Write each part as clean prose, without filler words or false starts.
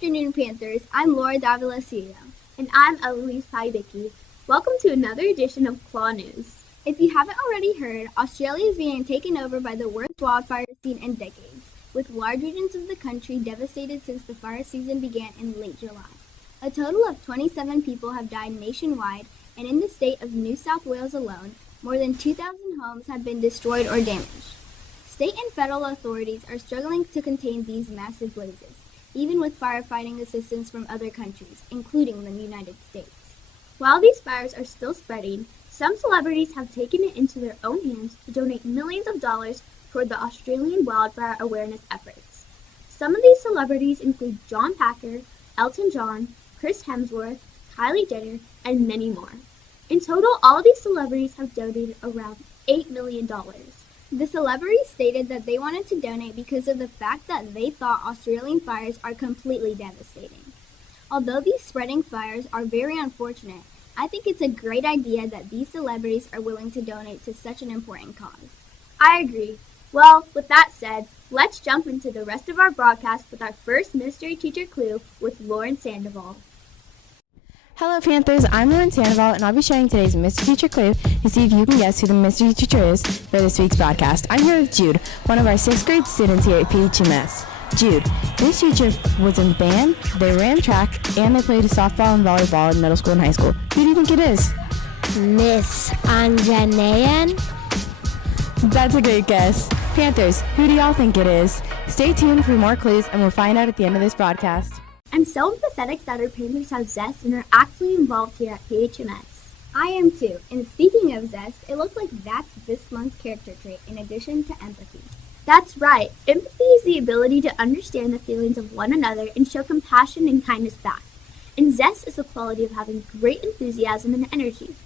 afternoon, Panthers. I'm Laura Davila Sierra. And I'm Eloise Paidicki. Welcome to another edition of KLAW News. If you haven't already heard, Australia is being taken over by the worst wildfire scene in decades, with large regions of the country devastated since the fire season began in late July. A total of 27 people have died nationwide, and in the state of New South Wales alone, more than 2,000 homes have been destroyed or damaged. State and federal authorities are struggling to contain these massive blazes, even with firefighting assistance from other countries, including the United States. While these fires are still spreading, some celebrities have taken it into their own hands to donate millions of dollars toward the Australian wildfire awareness efforts. Some of these celebrities include John Packer, Elton John, Chris Hemsworth, Kylie Jenner, and many more. In total, all of these celebrities have donated around $8 million. The celebrities stated that they wanted to donate because of the fact that they thought Australian fires are completely devastating. Although these spreading fires are very unfortunate, I think it's a great idea that these celebrities are willing to donate to such an important cause. I agree. Well, with that said, let's jump into the rest of our broadcast with our first Mystery Teacher Clue with Lauren Sandoval. Hello Panthers, I'm Lauren Sandoval, and I'll be sharing today's Mystery Teacher Clue to see if you can guess who the mystery teacher is for this week's broadcast. I'm here with Jude, one of our 6th grade students here at PHMS. Jude, this teacher was in band, they ran track, and they played softball and volleyball in middle school and high school. Who do you think it is? Miss Anjanayan? That's a great guess. Panthers, who do y'all think it is? Stay tuned for more clues, and we'll find out at the end of this broadcast. I'm so empathetic that our Panthers have zest and are actually involved here at PHMS. I am too, and speaking of zest, it looks like that's this month's character trait in addition to empathy. That's right. Empathy is the ability to understand the feelings of one another and show compassion and kindness back. And zest is the quality of having great enthusiasm and energy.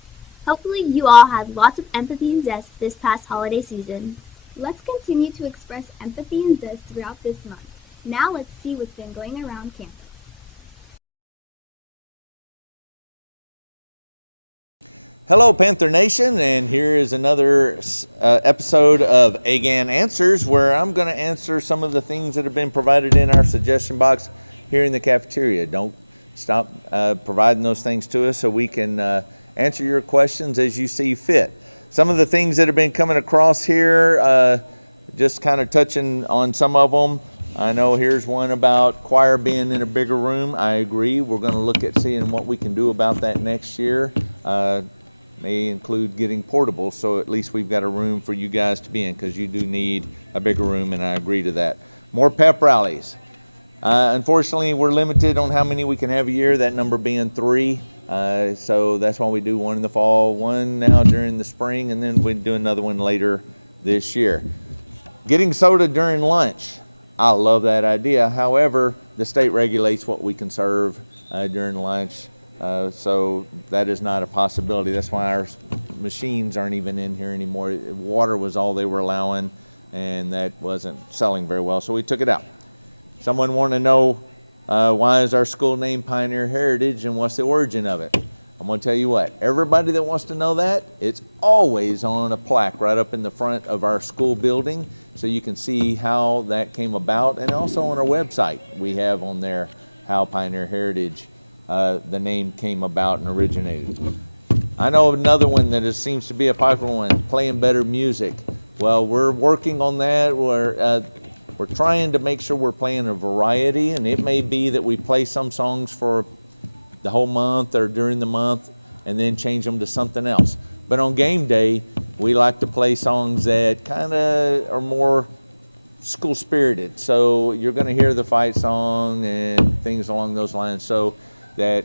Hopefully you all had lots of empathy and zest this past holiday season. Let's continue to express empathy and zest throughout this month. Now let's see what's been going around campus. Hello Panther Nation, and here is another episode of AGAN Answers, where I'm going to answer some of the things that have been provided in our suggestion box here in the cafeteria. Don't stop providing those things to us so we can answer your questions as you see fit. Some of the things that have been coming across here, just kind of touching on some of them. I know here's one about choir being in a bigger room. I agree. We're going to look at seeing what we can do about that next year. May include getting portable, so at least we've got a room for you guys to be in, because you do need a bigger room, and I agree to that. More pep rallies. Unfortunately, we're limited on how many we can have a year, that number being 3. So that's why we do one in the fall, one now during the spring, and then we do another one later this year. Getting soda during lunch. I love that idea. However, the state regulates what we can serve during lunch. So that is not a possibility. That's why our machines aren't even in here anymore. Water was all they were allowing, and that wasn't selling very well, so we took it out. Someone want to know why is our school named Pioneer Heritage, and what's the origin of it? I'm going to tell you what, everybody that wants to know that, it's always on a plaque right up in the front of our school building, so you can see how that came about, and also on our website we have on there how Pioneer Heritage the name came about and originated. I know another one that seems to be a popular one, playing better music. Well, we're working on that. We're trying to make sure we're playing a variety, and it may be that we play some songs for the whole month or during the month and then change them to something else. But on game day, we like to play songs that kind of are more school spirited. So you're going to hear the fight song and things along those lines, so that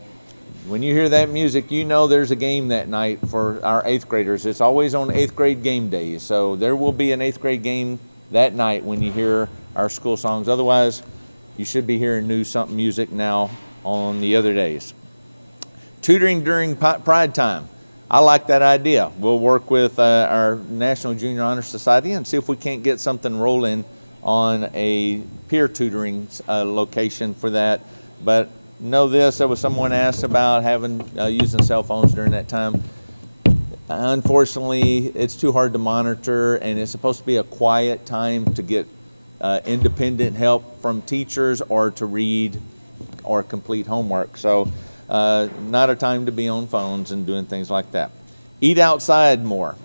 when you hear that music, you know there's a game that night for our 8th graders. It's always on 8th grade game days, so there will be an 8th grade game that night when you hear our school songs. Otherwise, you should be hearing new something music now on the other days. Tutoring during Pride Time. I like that idea. We'll work with our National Junior Honor Society and see if we can't get something rolling on a peer tutoring location for that. But know this, there was someone asked about using cell phones during that time. Unfortunately, it's too hard to monitor, and it's supposed to be a quiet time to get independent help from teachers or to read or complete homework. So not a time to be on phones and doing things like that. Eat outside more.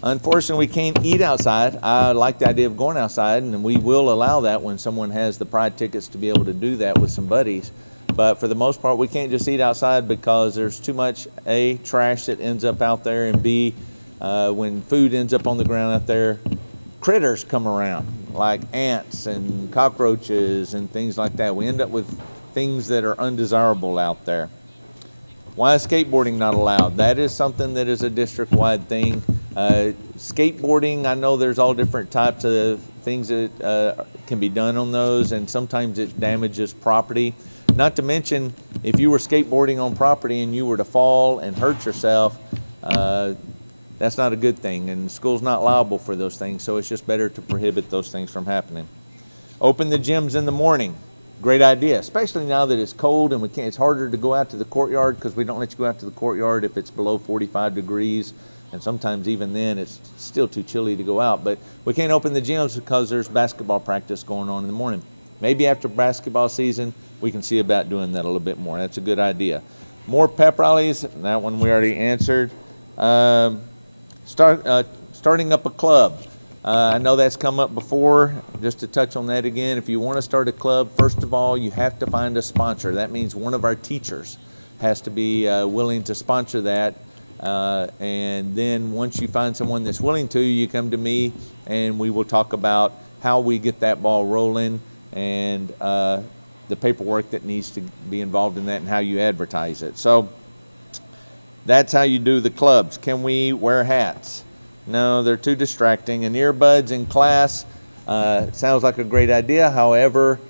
Unfortunately, we can't eat outside. I like the idea of going outside, and we will allow that when someone has the Pride tickets to be able to do that with some buddies. But for the most part, we can't just eat outside because there's too much, A, trash that ends up out there, and B, when food ends up on the ground out there, critters come around, like ants and cockroaches and things like that. We end up with things that are undesirable out there. Why is skateboarding not allowed? That is something that is a district-wide thing. Skateboarding, I know there's all different types of things that can be done on those, and sometimes it damages property. Not to mention, if you were skateboarding on property and you were to fall and hurt yourself, that's not a good thing, and the school's not liable for those things, so it's just better to prohibit those things from happening. Open the gyms in the morning. Great idea, especially now that it's cold and it's harder to go out to the courtyard because we don't let you go out to the courtyard if it's below 45 degrees. And sometimes even then it's still too chilly to go out. But we can't open the gyms because there's basketball practice going on in the morning. Maybe after basketball season, we can see about doing that a little bit more. That's a good idea. More pep rallies, that one we already answered. Starting up a club. I know that's come up before. Just to touch on that again, if you want to start a club, first of all, you have to find a sponsor. That means one of our teachers has to be willing to sponsor that. And then once you find someone that's willing to, you come to me and we will talk about how we get that ball rolling and the paperwork that needs to be involved in that and how you advertise it. So that's how you do the clubs. Can we wear hats? No, they're too distracting. And earbuds in class sounds like a great idea. However,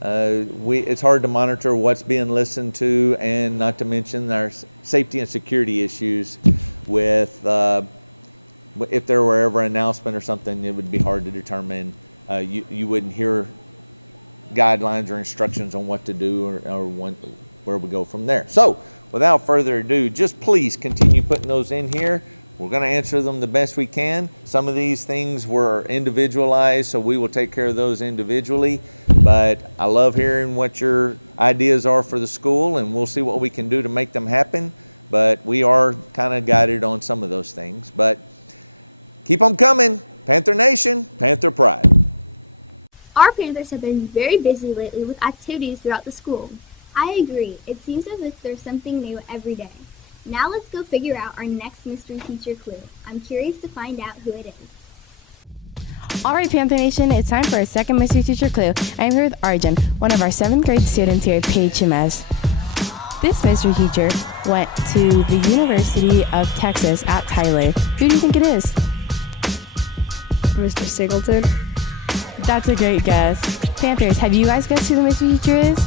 it's hard to monitor what's being listened to, and not to mention our safety and security issues with if there were ever an announcement or something, it would be hard to determine. You wouldn't hear guidelines or instructions on what to do or where we go from there. So without further ado, just please continue putting those in here. We're going to answer them the best we can. Some of these things were individualized, so we will take care of those individually. But I love hearing what your ideas are for the school, and we'll see what we can do to make them happen. But we are kind of guided on some of those things. But keep them coming. Panther Nation, Panther Pride. Our Panthers have been very busy lately with activities throughout the school. I agree. It seems as if there's something new every day. Now let's go figure out our next mystery teacher clue. I'm curious to find out who it is. All right, Panther Nation, it's time for our second mystery teacher clue. I'm here with Arjun, one of our 7th grade students here at PHMS. This mystery teacher went to the University of Texas at Tyler. Who do you think it is? Mr. Singleton. That's a great guess. Panthers, have you guys guessed who the mystery teacher is?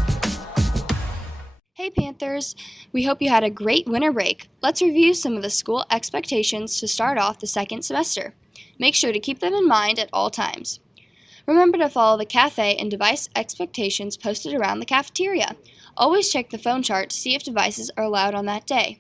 Hey Panthers! We hope you had a great winter break. Let's review some of the school expectations to start off the second semester. Make sure to keep them in mind at all times. Remember to follow the cafe and device expectations posted around the cafeteria. Always check the phone chart to see if devices are allowed on that day.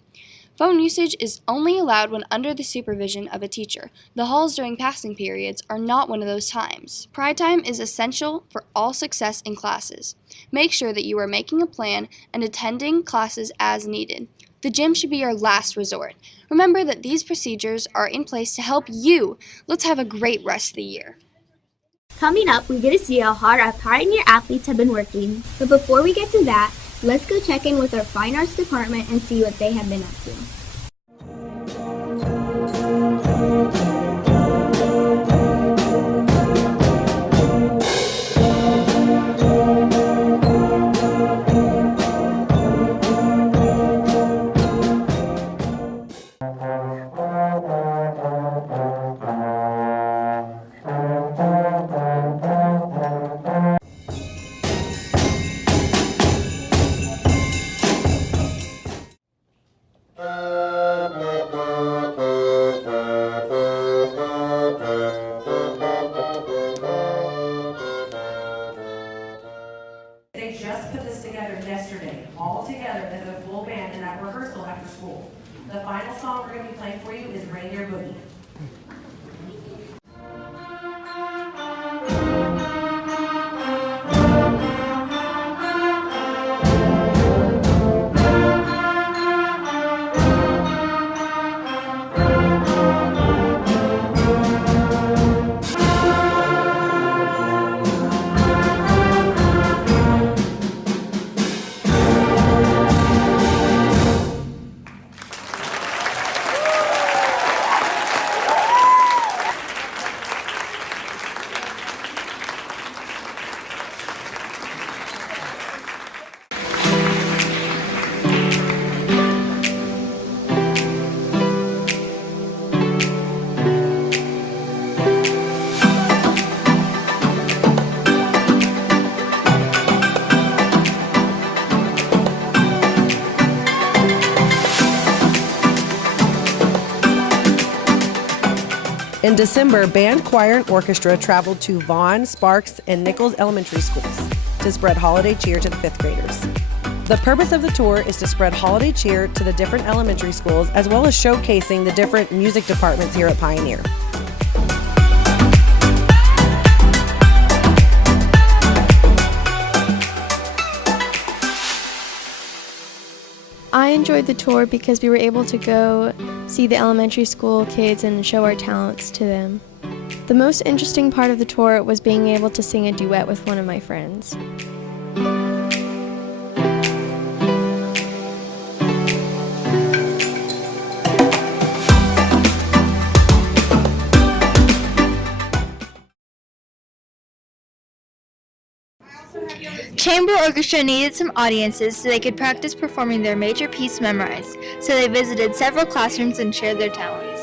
Phone usage is only allowed when under the supervision of a teacher. The halls during passing periods are not one of those times. Pride time is essential for all success in classes. Make sure that you are making a plan and attending classes as needed. The gym should be your last resort. Remember that these procedures are in place to help you. Let's have a great rest of the year. Coming up, we get to see how hard our Pioneer athletes have been working. But before we get to that, let's go check in with our Fine Arts department and see what they have been up to. They just put this together yesterday, all together as a full band in that rehearsal after school. The final song we're going to be playing for you is Reindeer Boogie. In December, band, choir, and orchestra traveled to Vaughn, Sparks, and Nichols elementary schools to spread holiday cheer to the 5th graders. The purpose of the tour is to spread holiday cheer to the different elementary schools, as well as showcasing the different music departments here at Pioneer. I enjoyed the tour because we were able to go see the elementary school kids and show our talents to them. The most interesting part of the tour was being able to sing a duet with one of my friends. Chamber orchestra needed some audiences so they could practice performing their major piece memorized, so they visited several classrooms and shared their talents.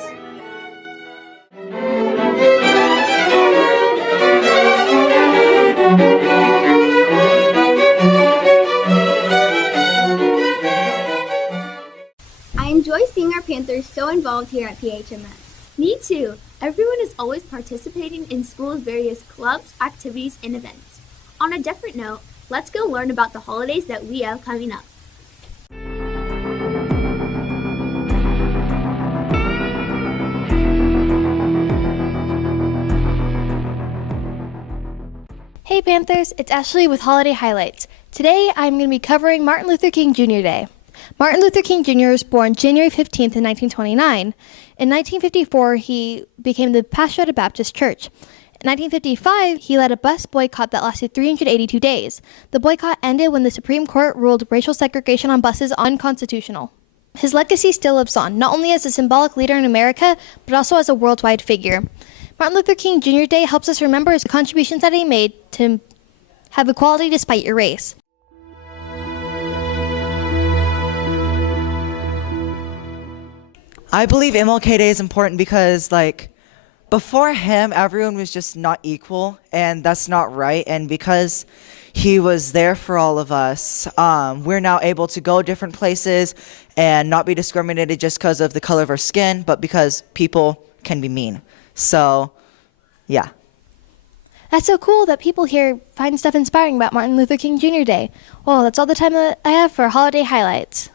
I enjoy seeing our Panthers so involved here at PHMS. Me too. Everyone is always participating in school's various clubs, activities, and events. On a different note, let's go learn about the holidays that we have coming up. Hey Panthers, it's Ashley with Holiday Highlights. Today I'm going to be covering Martin Luther King Jr. Day. Martin Luther King Jr. was born January 15th in 1929. In 1954, he became the pastor at a Baptist church. In 1955, he led a bus boycott that lasted 382 days. The boycott ended when the Supreme Court ruled racial segregation on buses unconstitutional. His legacy still lives on, not only as a symbolic leader in America, but also as a worldwide figure. Martin Luther King Jr. Day helps us remember his contributions that he made to have equality despite your race. I believe MLK Day is important because, before him, everyone was just not equal, and that's not right. And because he was there for all of us, we're now able to go different places and not be discriminated just because of the color of our skin, but because people can be mean. So, yeah. That's so cool that people here find stuff inspiring about Martin Luther King Jr. Day. Well, that's all the time that I have for Holiday Highlights.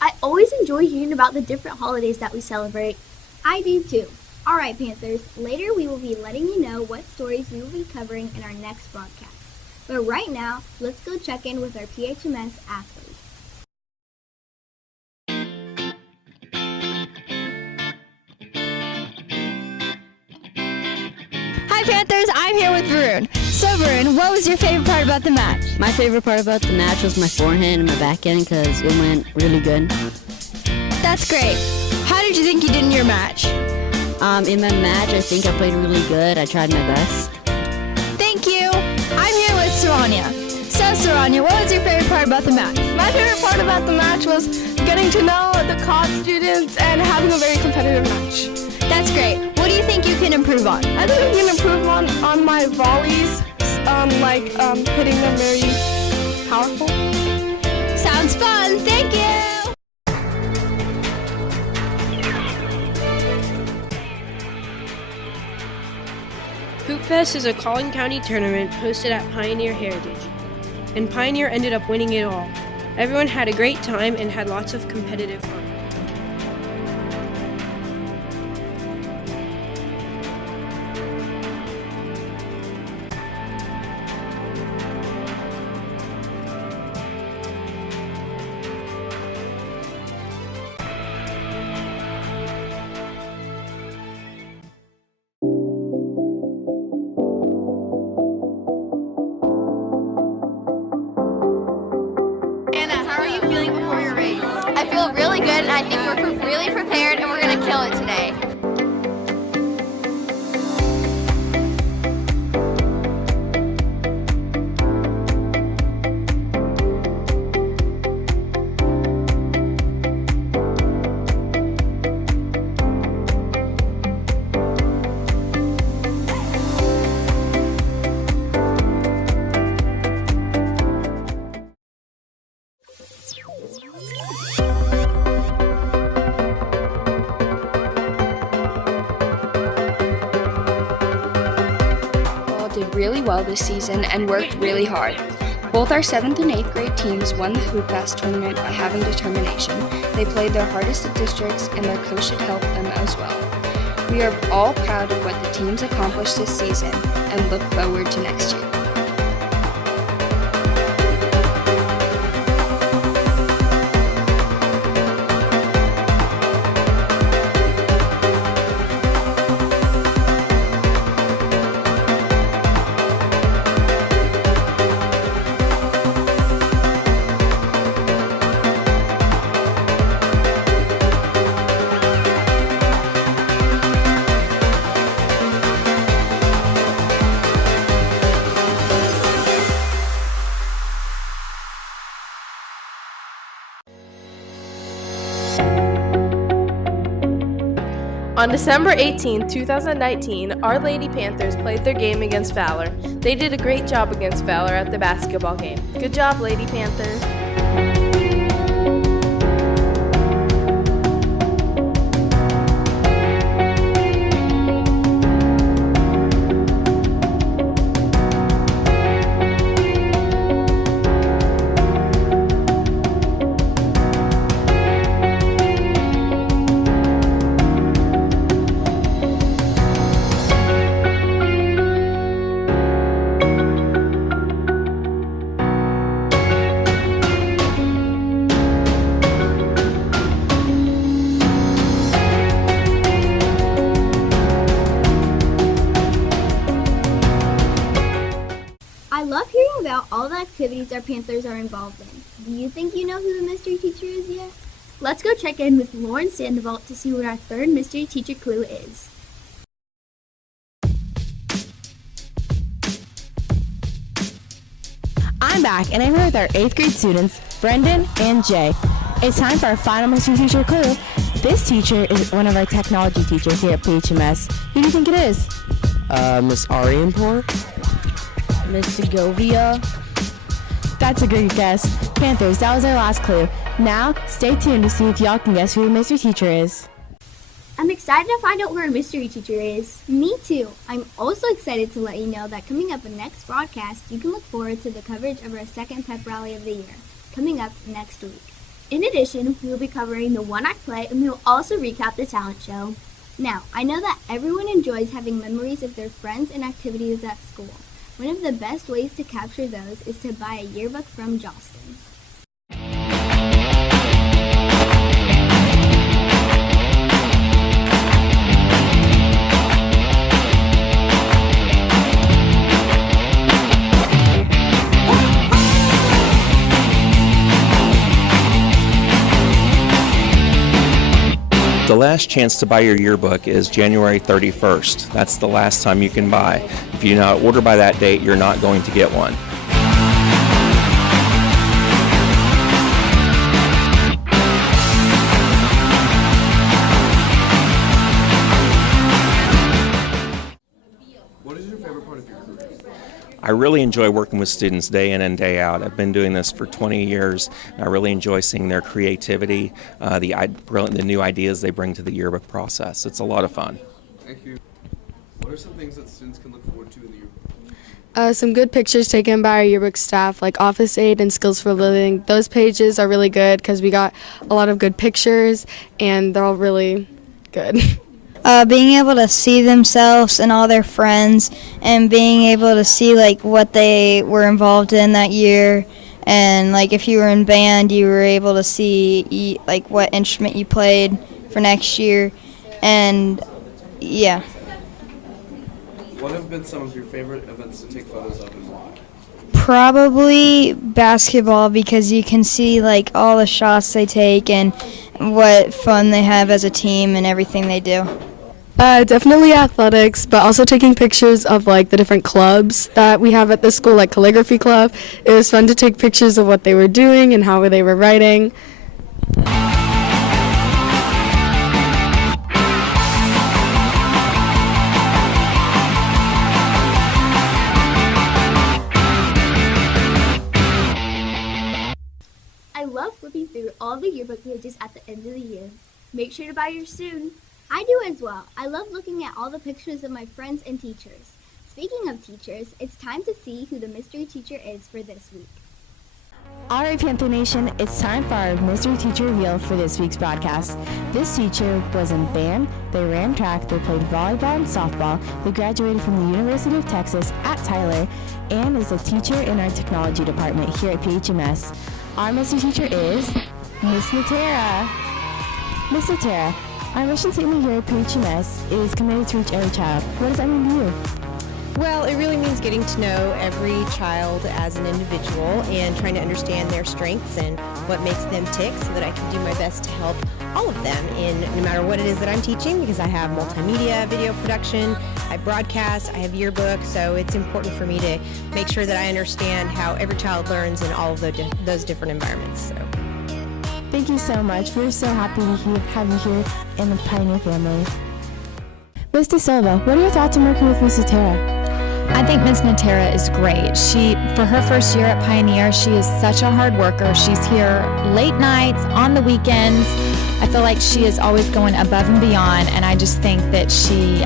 I always enjoy hearing about the different holidays that we celebrate. I do too. All right, Panthers, later we will be letting you know what stories we will be covering in our next broadcast. But right now, let's go check in with our PHMS athletes. Hi Panthers, I'm here with Varun. So Varun, what was your favorite part about the match? My favorite part about the match was my forehand and my backhand because it went really good. That's great. How did you think you did in your match? In my match, I think I played really good. I tried my best. Thank you. I'm here with Saranya. So Saranya, what was your favorite part about the match? My favorite part about the match was getting to know the COD students and having a very competitive match. That's great. What do you think you can improve on? I think I can improve on my volleys, hitting them very powerful. Sounds fun. Thank you. Hoopfest is a Collin County tournament hosted at Pioneer Heritage, and Pioneer ended up winning it all. Everyone had a great time and had lots of competitive fun. Anna, how are you feeling before your race? I feel really good well this season and worked really hard. Both our 7th and 8th grade teams won the Hoop Fest tournament by having determination. They played their hardest at districts, and their coach should help them as well. We are all proud of what the teams accomplished this season and look forward to next year. On December 18, 2019, Our Lady Panthers played their game against Valor. They did a great job against Valor at the basketball game. Good job, Lady Panthers. I love hearing about all the activities our Panthers are involved in. Do you think you know who the mystery teacher is yet? Let's go check in with Lauren Sandoval to see what our third mystery teacher clue is. I'm back, and I'm here with our 8th grade students, Brendan and Jay. It's time for our final mystery teacher clue. This teacher is one of our technology teachers here at PHMS. Who do you think it is? Miss Arianpour? Miss Segovia? That's a great guess. Panthers, that was our last clue. Now, stay tuned to see if y'all can guess who the mystery teacher is. I'm excited to find out who our mystery teacher is. Me too. I'm also excited to let you know that coming up in next broadcast, you can look forward to the coverage of our second pep rally of the year, coming up next week. In addition, we will be covering the one-act play, and we will also recap the talent show. Now, I know that everyone enjoys having memories of their friends and activities at school. One of the best ways to capture those is to buy a yearbook from Jostens. The last chance to buy your yearbook is January 31st. That's the last time you can buy. If you do not order by that date, you're not going to get one. What is your favorite part of your career? I really enjoy working with students day in and day out. I've been doing this for 20 years, and I really enjoy seeing their creativity, the new ideas they bring to the yearbook process. It's a lot of fun. Thank you. What are some things that students can look forward to in the yearbook? Some good pictures taken by our yearbook staff, like Office Aid and Skills for Living. Those pages are really good because we got a lot of good pictures, and they're all really good. Being able to see themselves and all their friends, and being able to see like what they were involved in that year, and like if you were in band, you were able to see like what instrument you played for next year, and yeah. What have been some of your favorite events to take photos of and why? Probably basketball, because you can see like all the shots they take and what fun they have as a team and everything they do. Definitely athletics, but also taking pictures of like the different clubs that we have at the school, like calligraphy club. It was fun to take pictures of what they were doing and how they were writing. I love flipping through all the yearbook pages at the end of the year. Make sure to buy yours soon. I do as well. I love looking at all the pictures of my friends and teachers. Speaking of teachers, it's time to see who the mystery teacher is for this week. Alright, Panther Nation, it's time for our mystery teacher reveal for this week's broadcast. This teacher was in band, they ran track, they played volleyball and softball, they graduated from the University of Texas at Tyler, and is a teacher in our technology department here at PHMS. Our mystery teacher is Miss Natera. Miss Natera, our mission statement here at PHMS is committed to reach every child. What does that mean to you? Well, it really means getting to know every child as an individual and trying to understand their strengths and what makes them tick so that I can do my best to help all of them in no matter what it is that I'm teaching, because I have multimedia, video production, I broadcast, I have yearbook, so it's important for me to make sure that I understand how every child learns in all of those different environments. So. Thank you so much. We're so happy to have you here in the Pioneer family. Ms. De Silva, what are your thoughts on working with Ms. Natera? I think Ms. Natera is great. For her first year at Pioneer, she is such a hard worker. She's here late nights, on the weekends. I feel like she is always going above and beyond, and I just think that she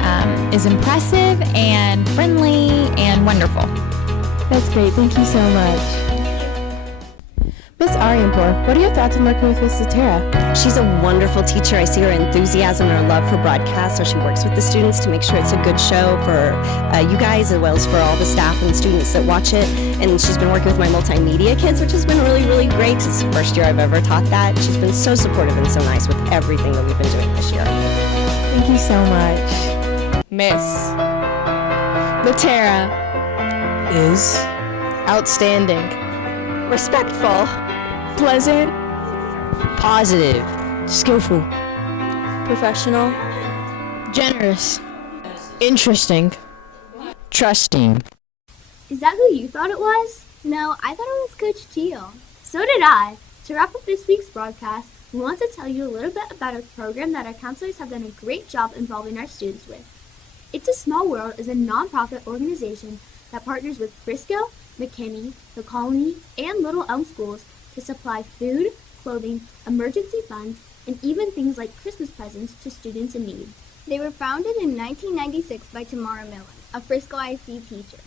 is impressive and friendly and wonderful. That's great. Thank you so much. Ms. Arianpour, what are your thoughts on working with Ms. Natera? She's a wonderful teacher. I see her enthusiasm and her love for broadcast, so she works with the students to make sure it's a good show for you guys as well as for all the staff and students that watch it. And she's been working with my multimedia kids, which has been really, really great because it's the first year I've ever taught that. She's been so supportive and so nice with everything that we've been doing this year. Thank you so much. Miss Natera is outstanding, respectful, pleasant, positive, skillful, professional, generous, interesting, trusting. Is that who you thought it was? No, I thought it was Coach Teal. So did I. To wrap up this week's broadcast, we want to tell you a little bit about a program that our counselors have done a great job involving our students with. It's a Small World is a nonprofit organization that partners with Frisco, McKinney, The Colony, and Little Elm schools to supply food, clothing, emergency funds, and even things like Christmas presents to students in need. They were founded in 1996 by Tamara Millen, a Frisco IC teacher.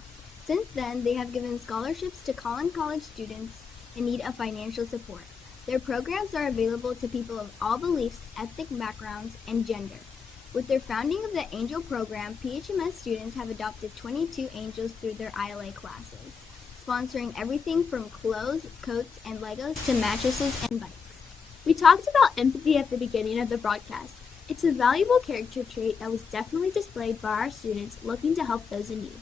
Since then, they have given scholarships to Collin College students in need of financial support. Their programs are available to people of all beliefs, ethnic backgrounds, and gender. With their founding of the Angel program, PHMS students have adopted 22 angels through their ILA classes, sponsoring everything from clothes, coats, and Legos to mattresses and bikes. We talked about empathy at the beginning of the broadcast. It's a valuable character trait that was definitely displayed by our students looking to help those in need.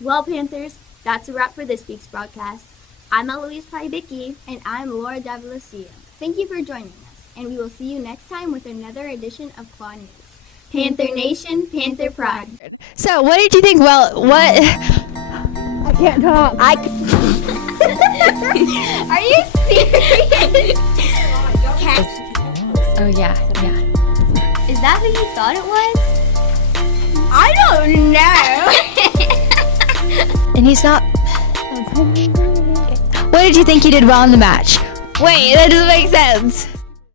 Well, Panthers, that's a wrap for this week's broadcast. I'm Eloise Paibicki. And I'm Laura Davilacio. Thank you for joining us, and we will see you next time with another edition of KLAW News. Panther Nation, Panther Pride. So, what did you think? Well, what? I can't talk. Are you serious? Oh, yeah. Is that who you thought it was? I don't know. And he's not. What did you think you did well in the match? Wait, that doesn't make sense.